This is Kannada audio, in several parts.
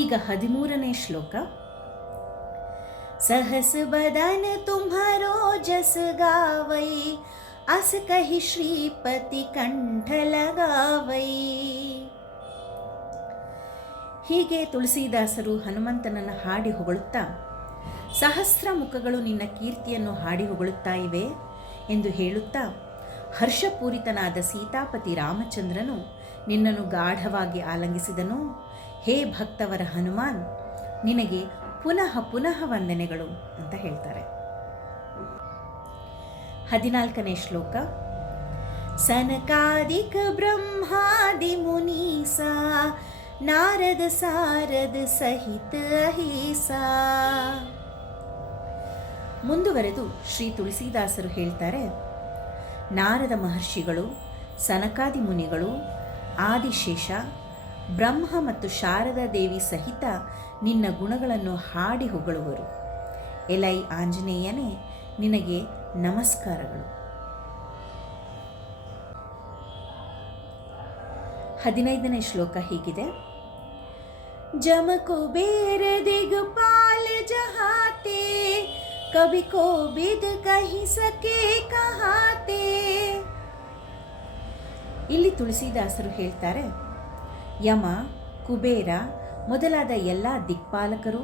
ಈಗ 13ನೇ ಶ್ಲೋಕ. सहस बदन तुम्हारो जस गावै अस कहि ಶ್ರೀಪತಿ ಕಂಠ लगावै. ಹೀಗೆ ತುಳಸಿದಾಸರು ಹನುಮಂತನನ್ನು ಹಾಡಿ ಹೊಗಳುತ್ತಾ, ಸಹಸ್ರ ಮುಖಗಳು ನಿನ್ನ ಕೀರ್ತಿಯನ್ನು ಹಾಡಿ ಹೊಗಳುತ್ತಾ ಇವೆ ಎಂದು ಹೇಳುತ್ತಾ, ಹರ್ಷಪೂರಿತನಾದ ಸೀತಾಪತಿ ರಾಮಚಂದ್ರನು ನಿನ್ನನ್ನು ಗಾಢವಾಗಿ ಆಲಂಗಿಸಿದನು. ಹೇ ಭಕ್ತವರ ಹನುಮಾನ್, ನಿನಗೆ ಪುನಃ ಪುನಃ ವಂದನೆಗಳು ಅಂತ ಹೇಳ್ತಾರೆ. 14ನೇ ಶ್ಲೋಕ. ಸನಕಾದಿಕ ಬ್ರಹ್ಮಾದಿ ಮುನೀಸಾ ನಾರದ ಸಾರದ ಸಹಿತ ಅಹೀಸಾ. ಮುಂದುವರೆದು ಶ್ರೀ ತುಳಸಿದಾಸರು ಹೇಳ್ತಾರೆ, ನಾರದ ಮಹರ್ಷಿಗಳು, ಸನಕಾದಿ ಮುನಿಗಳು, ಆದಿಶೇಷ, ಬ್ರಹ್ಮ ಮತ್ತು ಶಾರದಾ ದೇವಿ ಸಹಿತ ನಿನ್ನ ಗುಣಗಳನ್ನು ಹಾಡಿ ಹೊಗಳುವರು. ಎಲೈ ಆಂಜನೇಯನೇ, ನಿನಗೆ ನಮಸ್ಕಾರಗಳು. 15ನೇ ಶ್ಲೋಕ ಹೀಗಿದೆ. ಜಮ ಕುಬೇರ ದಿಗ್ಪಾಲ ಜಹಾತೆ ಕಭಿ ಕೋಬಿದ್ ಕಹಿ ಸಕೆ ಕಹಾತೆ. ಇಲ್ಲಿ ತುಳಸಿದಾಸರು ಹೇಳ್ತಾರೆ, ಯಮ, ಕುಬೇರ ಮೊದಲಾದ ಎಲ್ಲ ದಿಕ್ಪಾಲಕರು,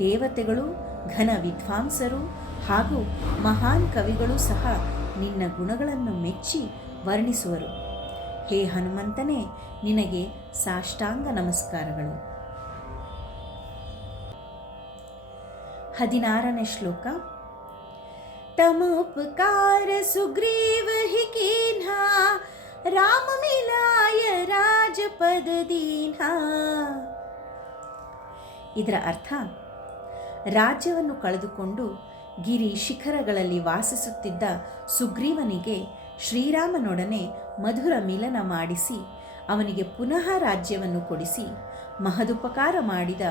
ದೇವತೆಗಳು, ಘನ ವಿದ್ವಾಂಸರು ಹಾಗೂ ಮಹಾನ್ ಕವಿಗಳು ಸಹ ನಿನ್ನ ಗುಣಗಳನ್ನು ಮೆಚ್ಚಿ ವರ್ಣಿಸುವರು. ಹೇ ಹನುಮಂತನೇ, ನಿನಗೆ ಸಾಷ್ಟಾಂಗ ನಮಸ್ಕಾರಗಳು. 16ನೇ ಶ್ಲೋಕ. ತಮ ಉಪಕಾರ ಸುಗ್ರೀವ ಹಿ ಕೀನ್ಹಾ ರಾಮ ಮಿಲಾಯ ರಾಜಪದ ದೀನ್ಹಾ. ಇದರ ಅರ್ಥ, ರಾಜ್ಯವನ್ನು ಕಳೆದುಕೊಂಡು ಗಿರಿ ಶಿಖರಗಳಲ್ಲಿ ವಾಸಿಸುತ್ತಿದ್ದ ಸುಗ್ರೀವನಿಗೆ ಶ್ರೀರಾಮನೊಡನೆ ಮಧುರ ಮಿಲನ ಮಾಡಿಸಿ ಅವನಿಗೆ ಪುನಃ ರಾಜ್ಯವನ್ನು ಕೊಡಿಸಿ ಮಹದುಪಕಾರ ಮಾಡಿದ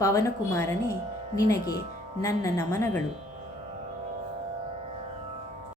ಪವನಕುಮಾರನೇ, ನಿನಗೆ ನನ್ನ ನಮನಗಳು.